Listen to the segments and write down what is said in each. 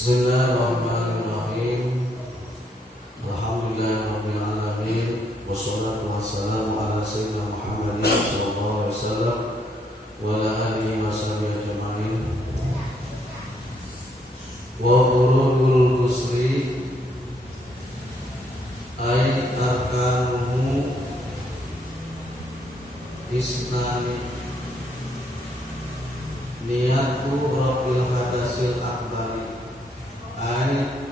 Bismillahirrahmanirrahim. Alhamdulillahirabbil alamin wassalatu wassalamu ala sayyidina Muhammadin sallallahu alaihi wasallam wa ala alihi washabihi ajma'in. Wa furudul ghusli ay arkanuhu isnani niyatu rafil hadasil akbari ay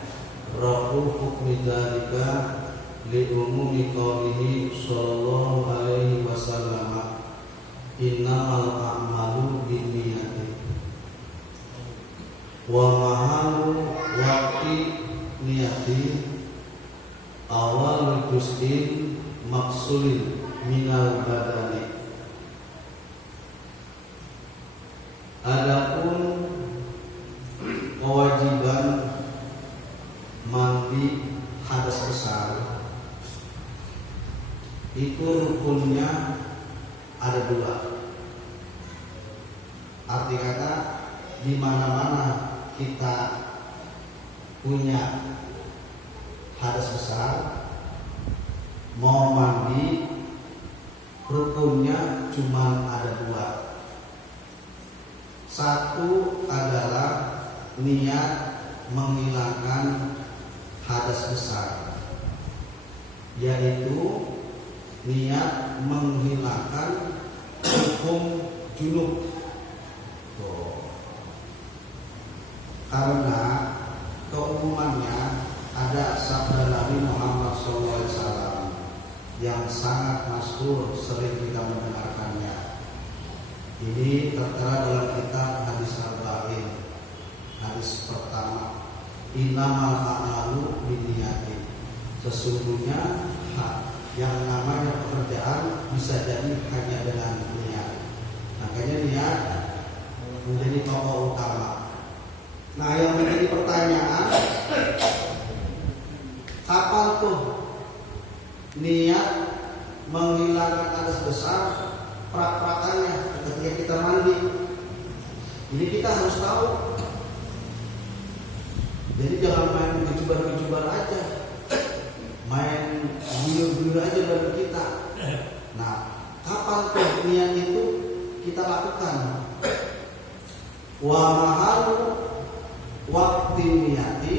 rafu hukmi dzalika li umumi qaulihi sallallahu alaihi wasallam innamal a'malu binniyati wa mahalu waqti niyati awal juz'in maqsulin minal badani. Adapun kewajiban mandi hadas besar itu rukunnya ada dua. Arti kata di mana-mana kita punya hadas besar mau mandi rukunnya cuma ada dua. Satu adalah niat menghilangkan hadas besar, yaitu niat menghilangkan hukum junub. Karena keumumannya ada sabda Nabi Muhammad SAW yang sangat masyhur, sering kita mendengarkannya. Ini tertera dalam kitab hadis arba'in. Hadis pertama, innamal a'malu binniyati. Sesungguhnya yang namanya pekerjaan bisa jadi hanya dengan niat. Makanya niat menjadi pokok utama. Nah, yang menjadi pertanyaan, kapan tuh niat menghilangkan hadas besar? Prak-prakannya ketika kita mandi. Ini kita harus tahu. Jadi jangan main kejubar-kejubar aja, main guyur-guyur aja badan kita. Nah, kapan tuh niat itu kita lakukan? Wa mahalu waktu niyati,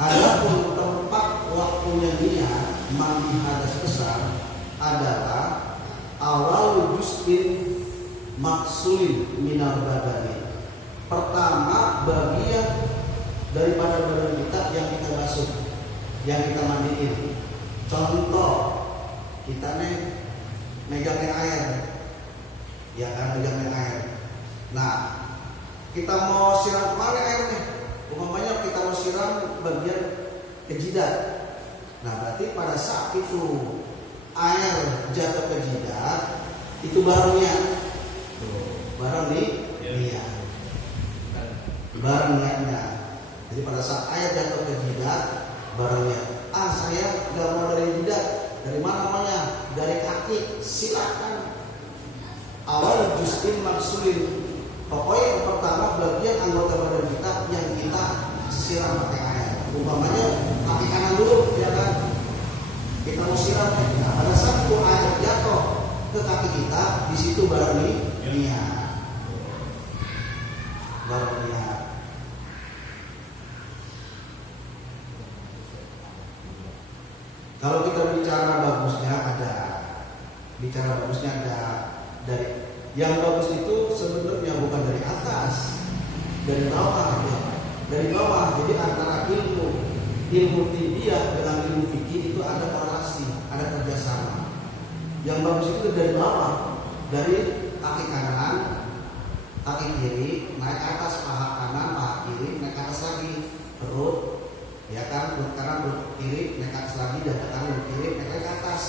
adapun tempat waktunya niat mandi hadas besar adalah awal juz'in maksulin minal badani. Pertama, bagian daripada badan kita yang kita basuh, yang kita mandiin. Contoh, kita megang air, ya kan, megang air. Nah, kita mau siram kemana air nih? Umpamanya kita mau siram bagian ke jidat. Nah, berarti pada saat itu air jatuh ke jidat, itu baru niat. Barang niat. Barang niatnya. Jadi pada saat air jatuh ke jidat, baru niat. Saya nggak mau dari jidat. Dari mana namanya? Dari kaki. Silakan. Awal juz'in maksulin. Pokoknya yang pertama bagian anggota badan kita yang kita siram pakai air. Umpamanya kaki kanan dulu, ya kan? Kita mau siram, nah, pada saat air jatuh ke kaki kita, di situ baru niat. Baru niat. Kalau kita bicara bagusnya ada dari yang bagus itu sebenarnya bukan dari atas, dari bawah, ya. Dari bawah. Jadi antara ilmu tibiah dengan ilmu fikih itu ada korelasi, ada kerjasama. Yang bagus itu dari bawah, dari kaki kanan, kaki kiri, naik ke atas, paha kanan, paha kiri, naik ke atas lagi, perut, ya kan, perut kanan, perut kiri, naik ke atas lagi, dada kanan, perut kiri, naik ke atas,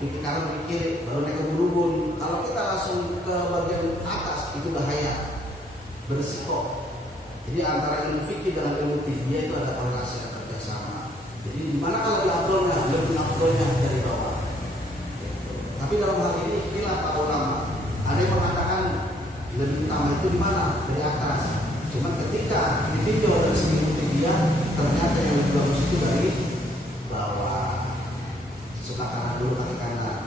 pipi kanan, pipi kiri, baru naik ke berubun. Kalau kita langsung ke bagian atas, itu bahaya, berisiko. Jadi antara ilmu fikih dengan ilmu tibiah itu ada korelasi, ada kerjasama. Jadi di mana kalau di abdolnya, lebih abdolnya dari bawah. Tapi dalam hal ini khilaf para ulama. Ada yang mengatakan lebih utama itu di mana? Dari atas. Cuma ketika ditinjau dari segi tibia, ternyata yang lebih bagus itu dari bawah. Suka kanan dulu, kaki kanan.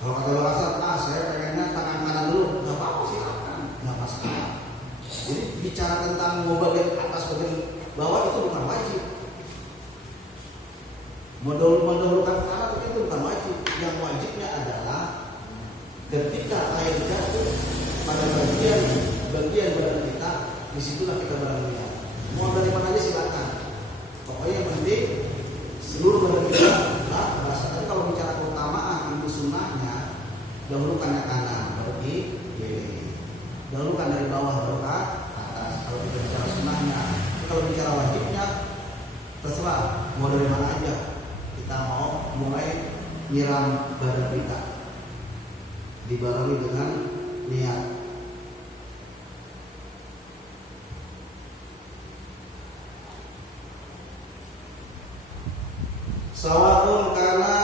Kalau kata bahasa, saya pengennya tangan kanan dulu, nggak apa-apa, silakan, nggak masalah. Jadi bicara tentang mau bagian atas bagian bawah itu bukan wajib. Mendahulukan kanan itu bukan wajib. Yang wajibnya adalah ketika air jatuh pada bagian badan kita, disitulah kita beraniat. Mau dari mana aja silakan. Pokoknya yang penting seluruh badan kita berasa. Tapi kalau bicara keutamaan itu sunnahnya, dahulukan yang kanan, baru kiri. Dahulukan dari bawah, baru ke atas. Kalau kita bicara sunnahnya, kalau bicara wajibnya, terserah mau dari mana aja. Kita mau mulai nyiram badan kita, dibarengi dengan niat. Sawa'un kana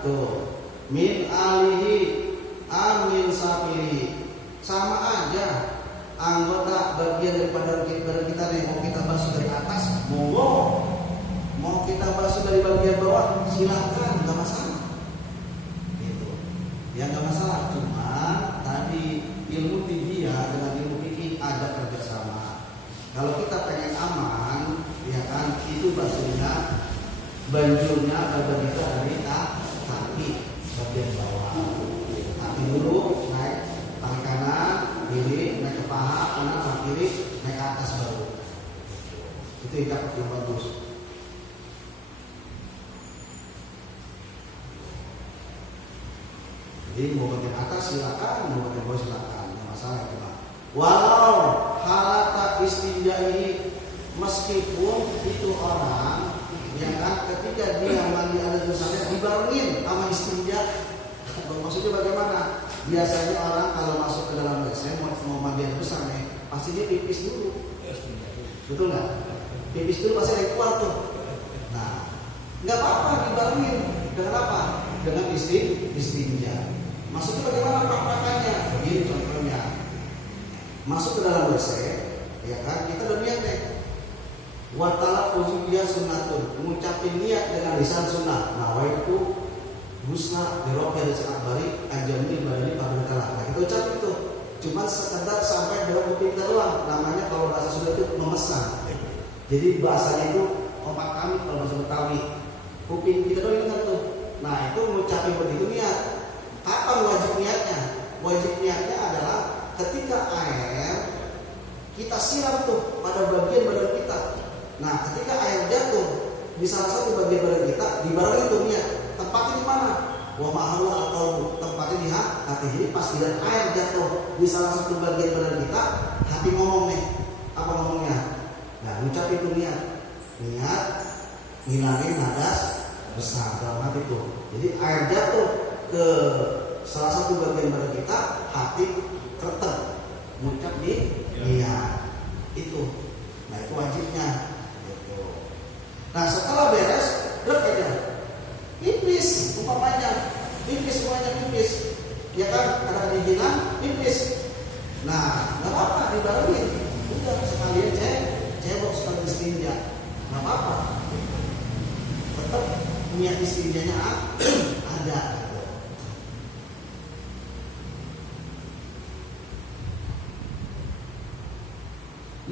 tuh min alihi amin sapili, sama aja anggota bagian daripada badan kita nih, mau kita basuh dari atas monggo, mau kita basuh dari bagian bawah silakan, nggak masalah. Gitu. Ya nggak masalah, cuma tadi ilmu tibia dengan ilmu fikih ada kerjasama. Kalau kita pengen aman, ya kan, itu basuhnya banjurnya badan kita dari kaki bagian bawah. Kaki dulu naik, tangan kanan, kiri naik ke paha, kanan sama kiri naik ke atas baru. Itu ikat yang bagus. Jadi mau bagian atas silakan, mau bagian bawah silakan, nggak masalah itu Pak. Walau halata istinjai, meskipun itu orang yang kan ketika dia mandi ada dosanya dibarengin sama istinja. Maksudnya bagaimana? Biasanya orang kalau masuk ke dalam WC mau mandi yang besar nih, pasti dia pipis dulu. Betul nggak? Pipis dulu pasti ada keluar tuh. Nah, nggak apa-apa dibarengin. Dengan apa? Dengan istinja. Maksudnya bagaimana praktekannya? Begini contohnya. Masuk ke dalam WC, ya kan? Kita udah niat nih. Wa talaffuzu biha sunnatun, mengucapin niat dengan lisan sunnah. Nawaitu husna birokah dan sangat bari anjamil badani pabrik-kalah. Nah, kita ucap itu cuma sekedar sampai dalam kuping kita doang. Namanya kalau bahasa Sunda itu memesan. Jadi bahasanya itu opak kami kalau bahasa Betawi. Kuping kita doang dengar tuh. Nah, itu mengucapin begitu niat. Kapan wajib niatnya? Wajib niatnya adalah ketika air kita siram tuh pada bagian badan kita. Nah, ketika air jatuh di salah satu bagian badan kita, dibarengi tuh niat. Tempatnya di mana? Wa ma'allah atau tempatnya di hati. Jadi pas lihat air jatuh di salah satu bagian badan kita, hati ngomong nih. Apa ngomongnya? Nah, ucap itu niat. Niat ngilangin hadas besar dalam hati itu. Jadi air jatuh ke salah satu bagian badan kita, hati kertek. Ucap di niat. Itu. Nah, itu wajibnya. Nah, setelah beres, drek aja. Pipis, umpamanya. Pipis semuanya pipis. Ya kan, ada kedinginan, pipis. Nah, nggak apa-apa dibarengin. Udah sekalian cebok sekalian istinja. Nggak apa-apa. Tetap niat istinjanya ada.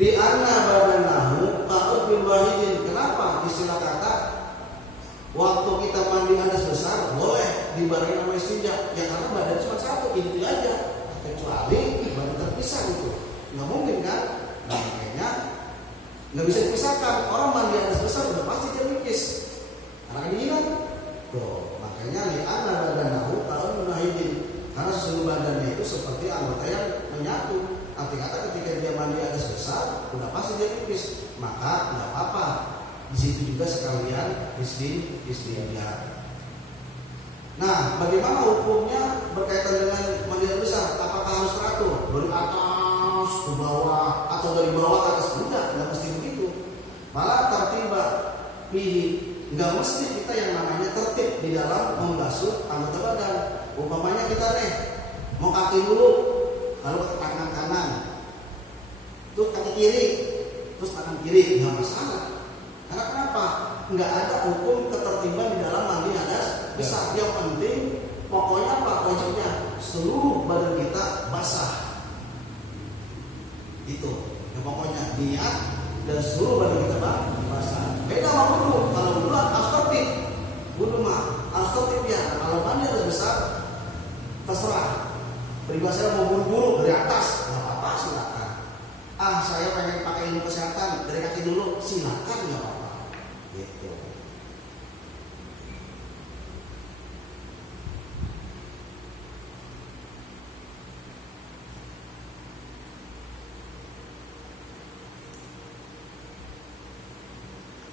Li'anna badanahu ta'ud bil wahidin. Kenapa istilah kata waktu kita mandi hadas besar boleh dibarengi sama istinja? Ya karena badan cuma satu, itu aja. Kecuali badan terpisah gitu, nggak mungkin kan? Nah, makanya nggak bisa dipisahkan. Orang mandi hadas besar udah pasti dia pipis karena kedinginan. Tuh, makanya li'anna badanahu ta'ud bil wahidin. Karena seluruh badannya itu seperti anggota yang menyatu. Arti-kata ketika dia mandi hadas besar, udah pasti dia pipis, maka nggak apa-apa. Di situ juga sekalian istinja. Nah, bagaimana hukumnya berkaitan dengan mandi hadas besar? Apakah harus teratur dari atas ke bawah atau dari bawah ke atas? Nggak mesti begitu. Malah tertiba pilih, nggak mesti kita yang namanya tertib di dalam membasuh anggota badan. Umpamanya kita nih mau kaki dulu. lalu tangan kanan, terus kaki kiri, terus tangan kiri, nggak masalah. Karena kenapa? Nggak ada hukum ketertiban di dalam mandi hadas besar. Yang penting pokoknya apa? Wajibnya seluruh badan kita basah. Itu yang pokoknya niat dan seluruh badan kita basah. Beda sama wudhu. Kalau wudhu astotip, wudhu mah astotip ya. Kalau mandi hadas besar terserah. Pribadi saya mau buru-buru dari atas, nggak apa-apa, silakan. Saya pengen pakai ilmu kesehatan dari kaki dulu, silakan, nggak apa-apa. Gitu.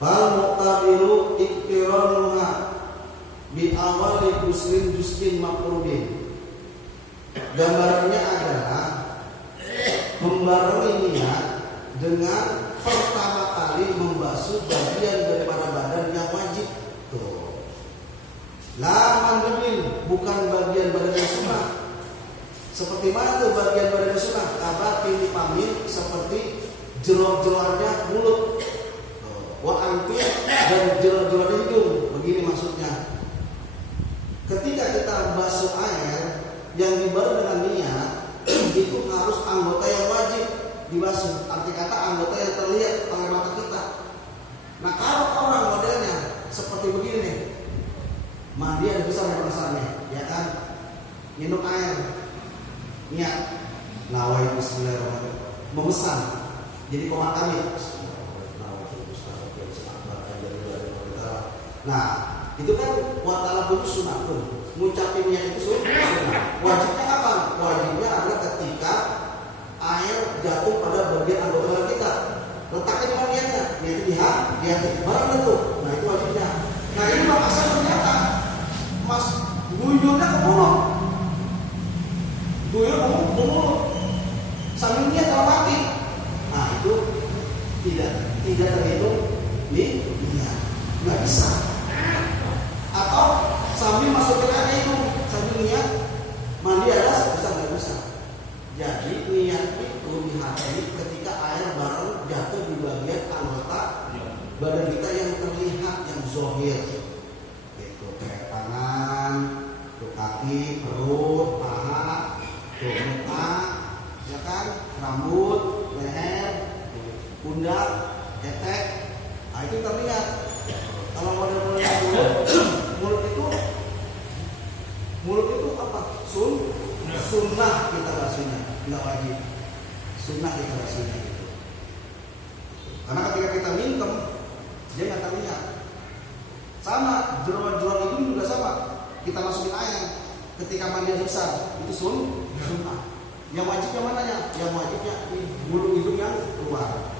Bal muqtabilu iktiranuna bi awali muslim justin makrubin. Gambarannya adalah membarengi niat dengan pertama kali membasuh bagian daripada badan yang wajib. Tuh. La mandubin, bukan bagian badan yang sunnah. Seperti mana tuh bagian badan yang sunnah? Kabar pilih pamin seperti jeroan-jeroannya mulut, wa anfir dan jeroan-jeroannya hidung. Begini maksudnya. Ketika kita basuh air yang dibarengi dengan niat, itu harus anggota yang wajib dibasuh. Arti kata anggota yang terlihat oleh mata kita. Nah kalau orang modelnya seperti begini nih, mandi ada besar yang masalahnya, ya kan? Minum air, niat, nawai bismillahirrahmanirrahim, memesan. Jadi koma kami. Nah itu kan wata'ala itu sunatun. Ngucapinnya itu sunnah. Wajibnya apa? Wajibnya adalah ketika air jatuh pada bagian anggota badan kita. Letaknya di mana niatnya? Niatnya di hati. Barang itu. Nah itu wajibnya. Nah ini makasih ternyata mas guyurnya ke mulut. Guyur ke mulut. Sambil niat dalam hati. Nah itu tidak terhitung nih niat. Nggak bisa. Atau sambil masukin air itu, sambil niat mandi adas, bisa nggak bisa? Jadi niat itu di hati ketika air bareng jatuh di bagian anggota badan kita yang terlihat, yang zohir. Itu kayak tangan, tuh kaki, perut, paha, tuh muka, ya kan, rambut, leher, pundak, ketek. Nah itu terlihat. Kalau model-model mulut itu apa? Sunnah kita basuhnya, nggak wajib. Sunnah kita basuhnya gitu. Karena ketika kita minum, dia nggak terlihat. Sama jeroan-jeroan itu juga sama. Kita masukin air ketika mandi besar itu sunnah. Yang wajibnya mananya? Yang wajibnya di mulut hidung yang keluar.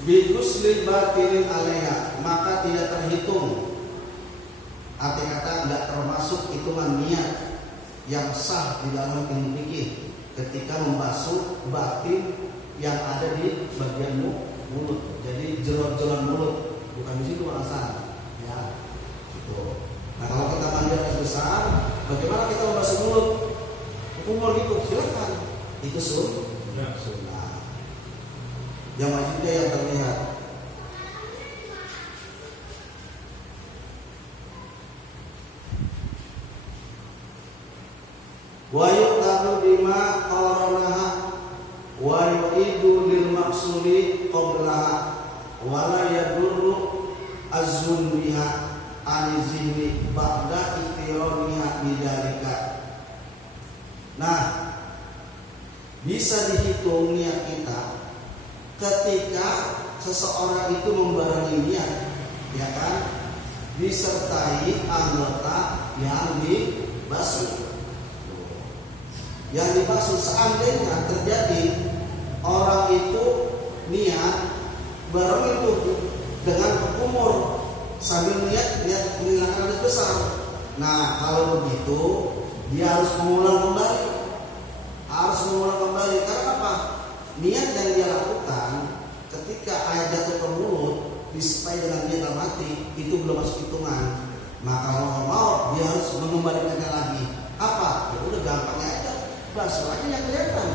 Bigusli batilin alaiha, maka tidak terhitung. Arti kata tidak termasuk hitungan niat yang sah di dalam ilmu fikih ketika membasuh batin yang ada di bagian mulut. Jadi jeroan-jeroan mulut, bukan di situ alasan. Ya, gitu. Nah kalau kita mandi atas besar, bagaimana kita membasuh mulut? Umur gitu, silakan. Itu sunnah. Yang wajibnya yang terlihat. Wa yuqadu bima qaranaha wa yu'idu lil maqsudi qablaha wa la yadurru azun biha alizini ba'da iktiraniha bidzalika. Nah, bisa dihitung niat kita ketika seseorang itu membarengi niat, ya kan, disertai anggota yang dibasuh. Yang dibasuh seandainya terjadi orang itu niat bareng itu dengan berkumur sambil lihat menghilangkan hadas besar. Nah kalau begitu dia harus mengulang kembali. Karena apa? Niat yang dia lakukan ketika air jatuh ke mulut disertai dengan niat dalam hati itu belum masuk hitungan. Maka mau dia harus mengembalikannya lagi. Apa? Ya udah gampangnya aja. Basuh aja yang kelihatan.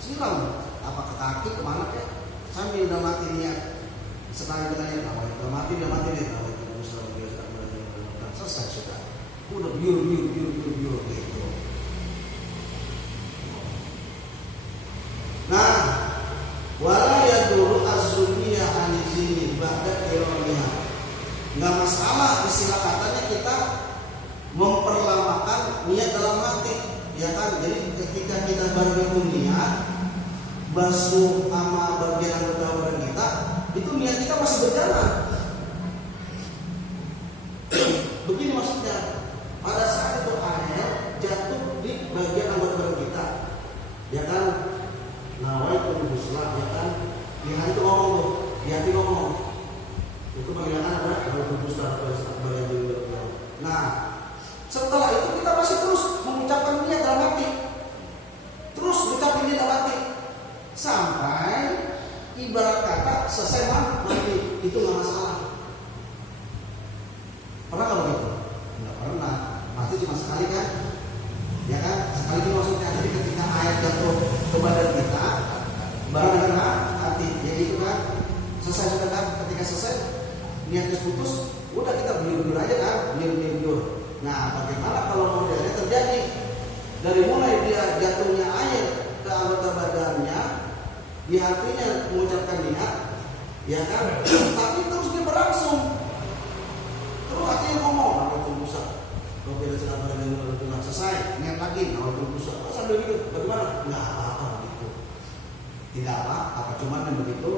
Siram apa ke kaki kemana ya? Sambil dalam hati niat. Sekali dengan niat dalam hati nih. Selesai sudah. Udah biur gitu. Nah, wala yaduru az-zulmiya an-zini ba'da ironiha. Enggak masalah istilah katanya kita memperlamakan niat dalam hati, ya kan? Jadi ketika kita baru niat basuh sama bagian anggota badan kita, itu niat kita masih berjalan. Begini maksudnya, pada saat itu air jatuh di bagian anggota badan kita, ya kan? Nawaitul husna, ya kan? Di hati itu ngomong tuh, di hati ngomong. Itu panggilan apa? Nawaitul husna bagian diri. Nah, setelah itu kita masih terus mengucapkan niat dalam hati, terus mengucapkan niat dalam hati, sampai ibarat kata selesai mandi, itu nggak masalah. Pernah kalau gitu? Nggak pernah. Pasti cuma sekali kan? Ya kan? Sekali itu maksudnya. Jadi ketika air jatuh ke badan kita, barang dengan hati, ya gitu kan? Selesai sudah kan? Ketika selesai, niat putus, udah kita biur aja kan? Biur. Nah, bagaimana kalau modelnya terjadi dari mulai dia jatuhnya air ke anggota badannya, di hatinya mengucapkan niat, ya kan? Tapi terus dia berlangsung. Terus hatinya ngomong, nawaitul husna. Kalau beda selama dengan selesai, niat lagi nawaitul husna. Sambil gitu, bagaimana? Nggak apa-apa gitu. Tidak apa-apa, cuma yang begitu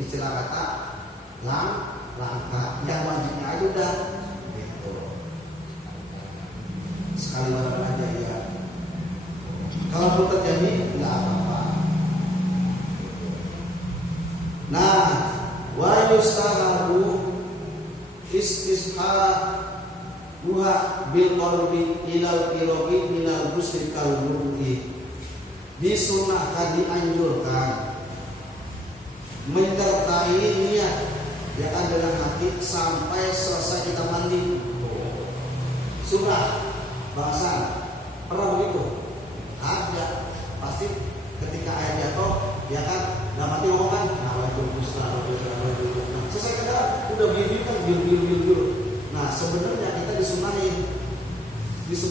istilah kata langkah. Yang wajibnya aja udah gitu. Sekali barang aja ya. Kalau belum terjadi nggak apa-apa. Nah, wa yustahabu istisqa buha bil qalbi ilal qilobi minal ghusli kal wudu'i. Disunahkan, dianjurkan menyertai niat, ya kan, dengan hati sampai selesai kita mandi. Sunnah bahasa pernah begitu? Ada, pasti ketika air jatuh, ya kan, dalam hati ngomong kan, nawaitul husna, selesai kita udah biur kan, biur. Nah sebenarnya kita disunahin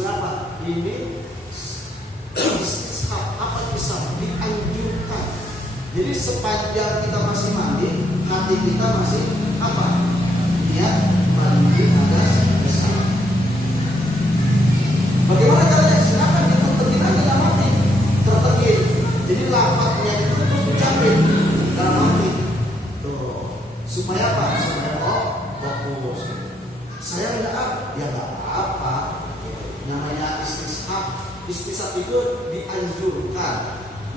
apa? Ini apa bisa dianjurkan. Jadi sepanjang kita masih mandi, hati kita masih apa? Niat mandi hadas besar. Bagaimana caranya? Silakan ditertegin aja dalam hati, tertegin. Jadi lapaknya itu terus dicapai dalam hati. Tuh, supaya apa? Supaya fokus. Saya enggak, ya nggak apa-apa. Namanya istisqa itu dianjurkan.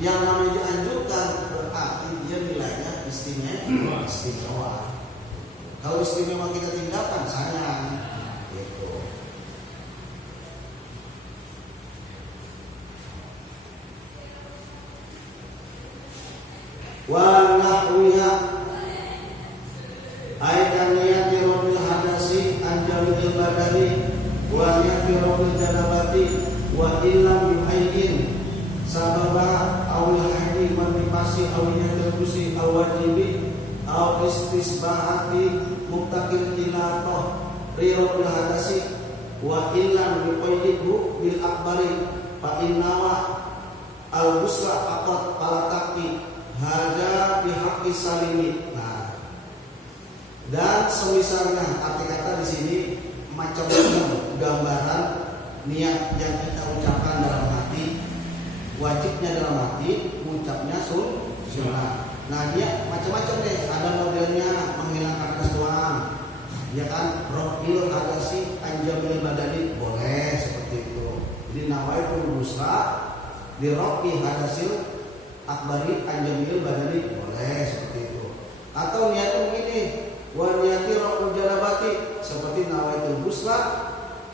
Yang namanya dianjurkan berarti dia nilainya istimewa. Kalau istimewa kita tinggalkan, sayang. Gitu. Wa nahwiha aikan niyati rabbil hadasi anjalil badani wa niyati rabbil janabati wa illam yuhayyin sababa awil haidi wa nifasi awil kusi awajibi aw istisbahati muktaqil ilatoh rabbil hadasi wa illam yuqayyidu bil akbari fa innawa al busra aqad palataki hada bihaqqi salimi. Nah, dan semisalnya arti kata di sini macam-macam gambaran niat yang kita ucapkan dalam hati, wajibnya dalam hati, ucapnya sunnah. Nah, dia macam-macam deh. Ada modelnya menghilangkan hadas doang, ya kan? Rohil hadasi anjamil badani boleh seperti itu. Jadi nawaitul husna di rohil hadasil akbari anjamil badani boleh seperti itu. Atau niatnya begini, wa niyati raf'ul janabati seperti nawaitul ghusla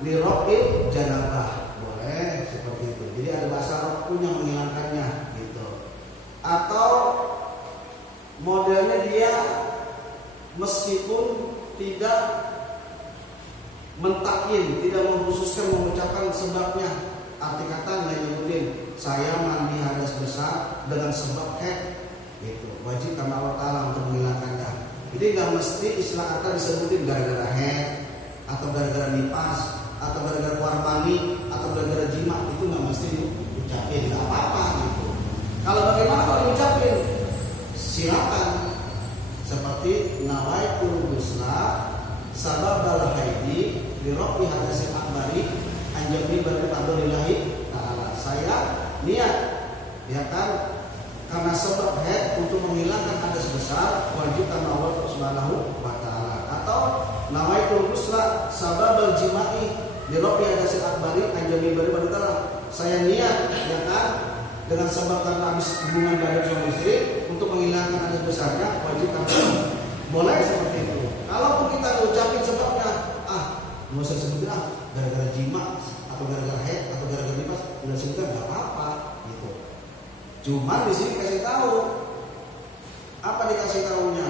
li raf'il janabah. Boleh seperti itu. Jadi ada bahasa raf'unya menghilangkannya gitu. Atau modelnya dia meskipun tidak mentakin, tidak mengkhususkan mengucapkan sebabnya. Arti kata nggak nyebutin saya mandi hadas besar dengan sebab head gitu. Wajib karena Allah Ta'ala untuk menghilangkannya. Jadi nggak mesti istilah kata disebutin gara-gara head atau gara-gara nipas atau gara-gara keluar mani atau gara-gara jima, itu nggak mesti diucapin, nggak apa-apa gitu. Kalau bagaimana kalau diucapin? Silakan. Seperti nawaitul ghusla sababal haidi li rafi hadasil akbari anjami berfadlillahi ta'ala. Saya niat ya kan karena sebab haid untuk menghilangkan hadas besar, wajib karena Allah Subhanahu wa taala. Atau nawaitul ghusla sababal jima'i li rafi hadasil akbari anjami berfadlillahi ta'ala. Saya niat ya kan dengan sebab karena habis hubungan badan suami istri untuk menghilangkan hadas besarnya, wajib karena boleh seperti itu. Kalaupun kita ucapin sebabnya, nggak usah sebutin gara-gara jima atau gara-gara haid atau gara-gara nifas, udah sebutin nggak apa-apa gitu. Cuma di sini kasih tahu apa dikasih tahunya?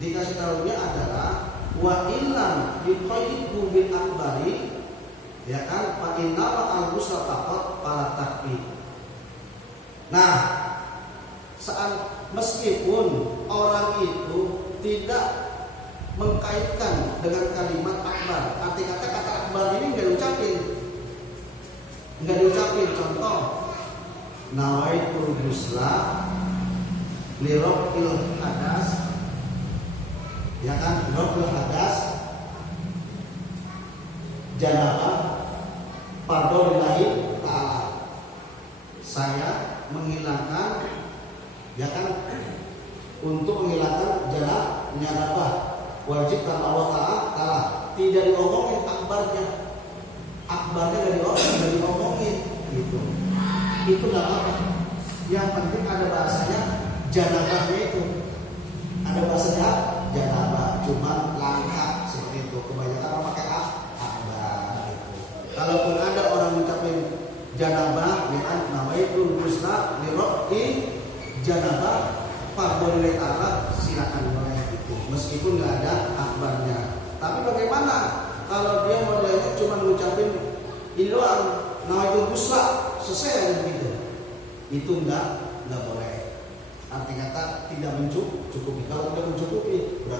Dikasih tahunya adalah wa illam yuqayyidu bil akbari ya kan fa inna al-ghusla faqat fala takfi. Nah, saat meskipun orang itu tidak mengkaitkan dengan kalimat akbar, arti kata akbar ini nggak diucapin. Contoh, nawaitul ghusla li raf'il hadas, ya kan, raf'il hadas janabah fardhu ta'ala. Saya menghilangkan ya kan untuk menghilangkan janabah wajib karena Allah Ta'ala. Tidak diomongin akbarnya dari diomongin gitu. Itu nggak apa. Yang penting ada bahasanya janabahnya itu. Ada bahasanya janabah, cuma langka seperti itu. Kebanyakan orang pakai akbar gitu. Kalaupun ada orang ngucapin janabah dengan nawaitul ghusla li raf'i janabah fardhu ta'ala, silakan boleh itu meskipun nggak ada akbarnya. Tapi bagaimana kalau dia modelnya cuma ngucapin ini doang nawaitul ghusla selesai begitu? Itu nggak boleh. Arti kata tidak mencukupi. Kalau tidak mencukupi